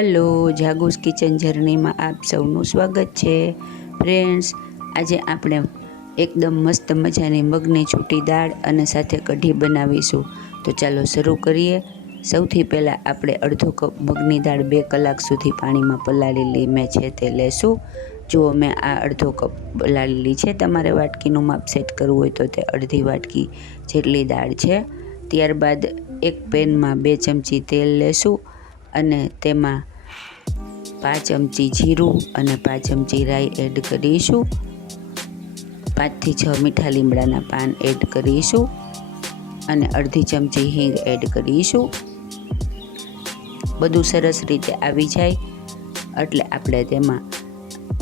Hello જાગુસ kitchen જર્નીમાં આપ સૌનું સ્વાગત છે. ફ્રેન્ડ્સ, આજે આપણે એકદમ મસ્ત મજાની મગની છૂટી દાળ અને સાથે કઢી બનાવીશું. તો ચાલો શરૂ કરીએ. સૌથી પહેલાં આપણે અડધો કપ મગની દાળ બે કલાક સુધી પાણીમાં પલાળેલી મેં છે તે લેશું. જુઓ, મેં આ અડધો કપ પલાળેલી છે. તમારે વાટકીનું માપ સેટ કરવું હોય તો તે અડધી વાટકી જેટલી દાળ છે. ત્યારબાદ એક પેનમાં બે ચમચી તેલ લેશું અને તેમાં પાંચ ચમચી જીરું અને પાંચ ચમચી રાઈ એડ કરીશું. પાંચથી છ મીઠા લીમડાના પાન એડ કરીશું. અને અડધી ચમચી હિંગ એડ કરીશું. બધું સરસ રીતે આવી જાય. એટલે આપણે તેમાં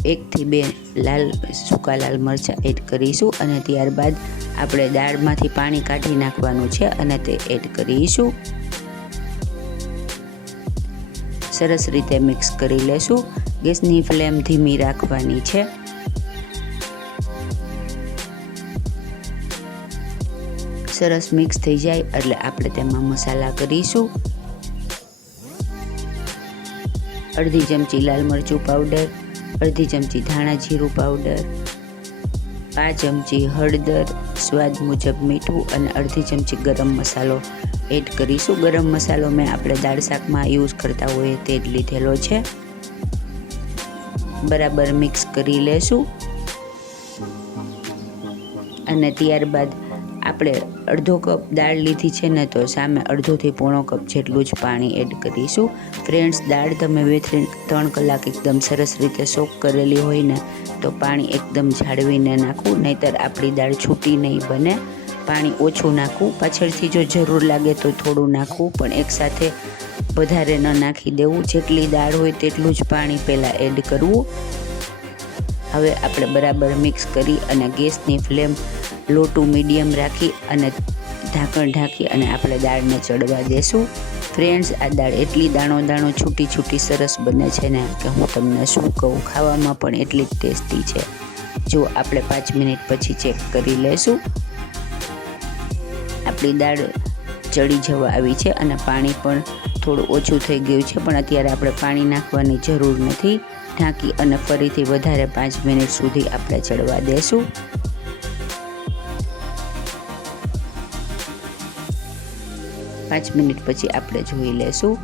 એકથી બે લાલ, સૂકા લાલ મરચાં એડ કરીશું અને ત્યારબાદ આપણે દાળમાંથી પાણી કાઢી નાખવાનું છે અને તે એડ કરીશું. સરસ રીતે મિક્સ કરી લેશું. ગેસની ફ્લેમ ધીમી રાખવાની છે. સરસ મિક્સ થઈ જાય એટલે આપણે તેમાં મસાલા કરીશું. અડધી ચમચી લાલ મરચું પાવડર, અડધી ચમચી ધાણા જીરું પાવડર, પાંચ ચમચી હળદર સ્વાદ મુજબ મીઠું અને અડધી ચમચી ગરમ મસાલો એડ કરીશું. ગરમ મસાલો મેં આપણે દાળ શાકમાં યુઝ કરતા હોઈએ તે જ લીધેલો છે. બરાબર મિક્સ કરી લેશું. અને ત્યારબાદ આપણે અડધો કપ દાળ લીધી છે ને તો સામે અડધોથી પોણો કપ જેટલું જ પાણી એડ કરીશું ફ્રેન્ડ્સ, દાળ તમે બે ત્રણ કલાક એકદમ સરસ રીતે સોક કરેલી હોય ને તો પાણી એકદમ જાળવીને નાખવું, નહીતર આપણી દાળ છૂટી નહીં બને. પાણી ઓછું નાખવું, પાછળથી જો જરૂર લાગે તો થોડું નાખવું, પણ એકસાથે વધારે ન નાખી દેવું. જેટલી દાળ હોય તેટલું જ પાણી પહેલાં એડ કરવું. હવે આપણે બરાબર મિક્સ કરી અને ગેસની ફ્લેમ લો ટુ મીડિયમ રાખી અને ઢાંકણ ઢાંકી અને આપણે દાળને ચડવા દેશું. ફ્રેન્ડ્સ, આ દાળ એટલી દાણો દાણો છૂટી છૂટી સરસ બને છે ને કે હું તમને શું કહું, ખાવામાં પણ એટલી જ ટેસ્ટી છે. જો આપણે પાંચ મિનિટ પછી ચેક કરી લેશું આપણી દાળ ચડી જવા આવી છે અને પાણી પણ થોડું ઓછું થઈ ગયું છે, પણ અત્યારે આપણે પાણી નાખવાની જરૂર નથી. ઢાંકી અને ફરીથી વધારે પાંચ મિનિટ સુધી આપણે ચડવા દેશું. પાંચ મિનિટ પછી આપણે જોઈ લેશું.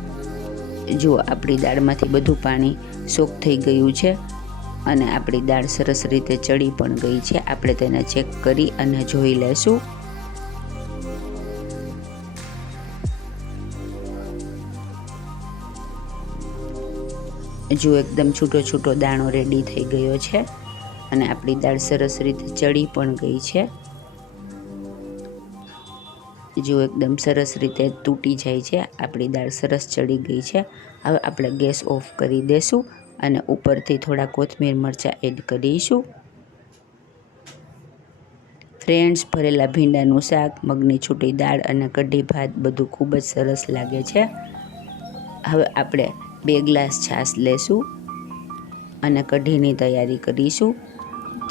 જુઓ, આપણી દાળમાંથી બધું પાણી સોક થઈ ગયું છે અને આપણી દાળ સરસ રીતે ચડી પણ ગઈ છે. આપણે તેને ચેક કરી અને જોઈ લેશું. જો એકદમ છૂટો છૂટો દાણો રેડી થઈ ગયો છે અને આપણી દાળ સરસ રીતે ચડી પણ ગઈ છે. જો એકદમ સરસ રીતે તૂટી જાય છે. આપણી દાળ સરસ ચડી ગઈ છે. હવે આપણે ગેસ ઓફ કરી દેશું અને ઉપરથી થોડા કોથમીર મરચાં એડ કરીશું. ફ્રેન્ડ્સ, ભરેલા ભીંડાનું શાક, મગની છૂટી દાળ અને કઢી ભાત બધું ખૂબ જ સરસ લાગે છે. હવે આપણે બે ગ્લાસ છાશ લેશું અને કઢીની તૈયારી કરીશું.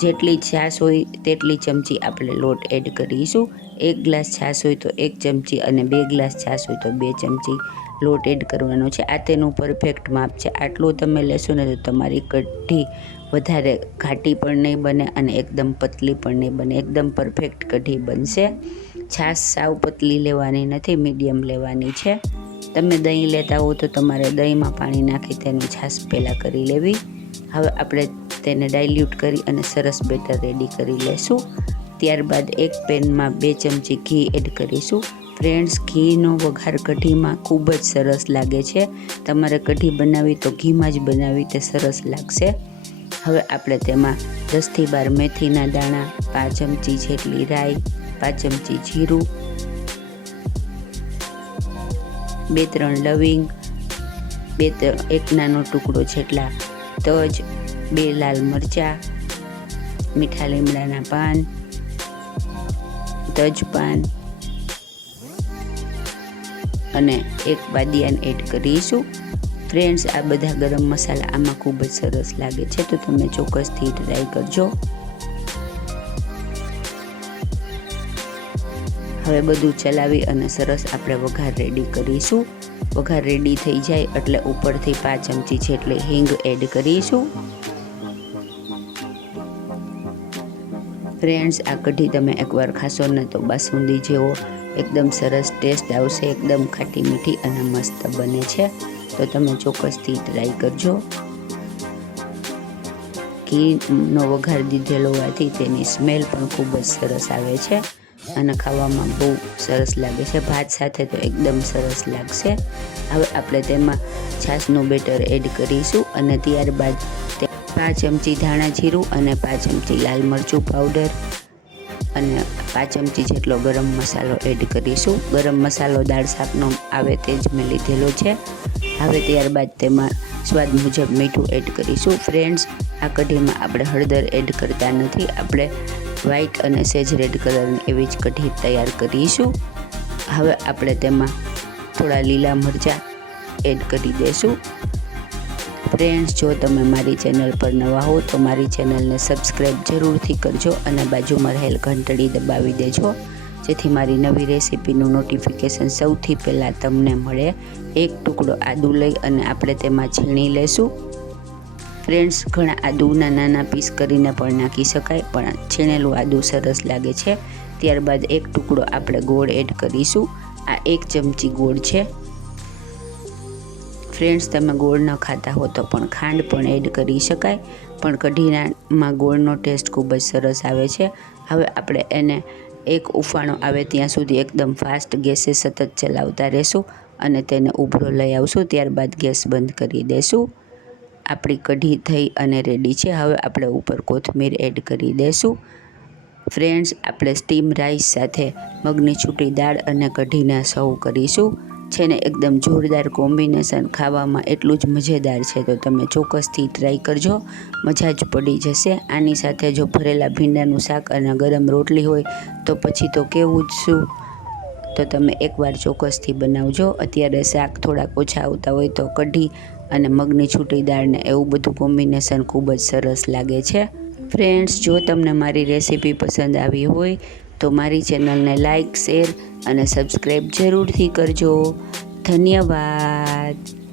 જેટલી છાશ હોય તેટલી ચમચી આપણે લોટ એડ કરીશું. એક ગ્લાસ છાશ હોય તો એક ચમચી અને બે ગ્લાસ છાશ હોય તો બે ચમચી લોટ એડ કરવાનો છે. આ તેનું પરફેક્ટ માપ છે. આટલું તમે લેશો ને તો તમારી કઢી વધારે ઘાટી પણ નહીં બને અને એકદમ પતલી પણ નહીં બને. એકદમ પરફેક્ટ કઢી બનશે. છાશ સાવ પતલી લેવાની નથી, મીડિયમ લેવાની છે. તમે દહીં લેતા હો તો તમારે દહીંમાં પાણી નાખી તેની છાશ પહેલાં કરી લેવી. હવે આપણે તેને ડાયલ્યુટ કરી અને સરસ બેટર રેડી કરી લેશું. ત્યારબાદ એક પેનમાં બે ચમચી ઘી એડ કરીશું. ફ્રેન્ડ્સ, ઘીનો વઘાર કઢીમાં ખૂબ જ સરસ લાગે છે. તમારે કઢી બનાવી તો ઘીમાં જ બનાવી તે સરસ લાગશે. હવે આપણે તેમાં દસથી બાર મેથીના દાણા, પાંચ ચમચી જેટલી રાઈ, પાંચ ચમચી જીરું, બે ત્રણ લવિંગ, બે એક નાનો ટુકડો જેટલા તજ, બે લાલ મરચાં, મીઠા લીમડાના પાન તજપાન અને એક બાદિયાન એડ કરીશું. ફ્રેન્ડ્સ આ બધા ગરમ મસાલા આમાં ખૂબ જ સરસ લાગે છે, તો તમે ચોક્કસથી ટ્રાય કરજો. હવે બધું ચલાવી અને સરસ આપણે વઘાર રેડી કરીશું. વઘાર રેડી થઈ જાય એટલે ઉપરથી પાંચ ચમચી જેટલી હિંગ એડ કરીશું. ફ્રેન્ડ્સ આ કઢી તમે એકવાર ખાશો ને તો બાસુંદી જેવો એકદમ સરસ ટેસ્ટ આવશે, એકદમ ખાટી મીઠી અને મસ્ત બને છે. તો તમે ચોક્કસથી ટ્રાય કરજો. ઘીનો વઘાર દીધેલો હોવાથી તેની સ્મેલ પણ ખૂબ જ સરસ આવે છે અને ખાવામાં બહુ સરસ લાગે છે. ભાત સાથે તો એકદમ સરસ લાગશે. હવે આપણે તેમાં છાશનું બેટર એડ કરીશું અને ત્યારબાદ પાંચ ચમચી ધાણા જીરું અને પાંચ ચમચી લાલ મરચું પાવડર અને પાંચ ચમચી જેટલો ગરમ મસાલો એડ કરીશું. ગરમ મસાલો દાળ શાકનો આવે તે જ મેં લીધેલો છે. હવે ત્યારબાદ તેમાં સ્વાદ મુજબ મીઠું એડ કરીશું. ફ્રેન્ડ્સ આ કઢીમાં આપણે હળદર એડ કરતા નથી. આપણે વ્હાઈટ અને સેજ રેડ કલરની એવી જ કઢી તૈયાર કરીશું. હવે આપણે તેમાં થોડા લીલા મરચાં એડ કરી દઈશું ફ્રેન્ડ્સ જો તમે મારી ચેનલ પર નવા હો, તો મારી ચેનલને સબસ્ક્રાઈબ જરૂરથી કરજો અને બાજુમાં રહેલ ઘંટડી દબાવી દેજો. જેથી મારી નવી રેસીપીનું નોટિફિકેશન સૌથી પહેલાં તમને મળે. એક ટુકડો આદુ લઈ અને આપણે તેમાં છીણી લેશું. ફ્રેન્ડ્સ ઘણા આદુના નાના પીસ કરીને પણ નાખી શકાય, પણ છીણેલું આદુ સરસ લાગે છે. ત્યારબાદ એક ટુકડો આપણે ગોળ એડ કરીશું. આ એક ચમચી ગોળ છે. ફ્રેન્ડ્સ તમે ગોળ ન ખાતા હો તો પણ ખાંડ પણ એડ કરી શકાય. પણ કઢીનામાં ગોળનો ટેસ્ટ ખૂબ જ સરસ આવે છે. હવે આપણે એને એક ઉફાણો આવે ત્યાં સુધી એકદમ ફાસ્ટ ગેસે સતત ચલાવતા રહેશું અને તેને ઉભરો લઈ આવશું. ત્યારબાદ ગેસ બંધ કરી દઈશું આપણી કઢી થઈ અને રેડી છે. હવે આપણે ઉપર કોથમીર એડ કરી દઈશું ફ્રેન્ડ્સ આપણે સ્ટીમ રાઈસ સાથે મગની છૂટી દાળ અને કઢીને સર્વ કરીશું. છે ને એકદમ જોરદાર કોમ્બિનેશન ખાવામાં એટલું જ મજેદાર છે. તો તમે ચોક્કસથી ટ્રાય કરજો. મજા જ પડી જશે. આની સાથે જો ભરેલા ભીંડાનું શાક અને ગરમ રોટલી હોય, તો પછી તો કેવું જ શું? તો તમે એકવાર ચોક્કસથી બનાવજો. અત્યારે શાક થોડાક ઓછા આવતા હોય તો કઢી અને મગની છૂટી દાળને એવું બધું કોમ્બિનેશન ખૂબ જ સરસ લાગે છે. ફ્રેન્ડ્સ જો તમને મારી રેસીપી પસંદ આવી હોય તો મારી ચેનલને લાઇક શેર અને સબસ્ક્રાઈબ જરૂરથી કરજો. ધન્યવાદ.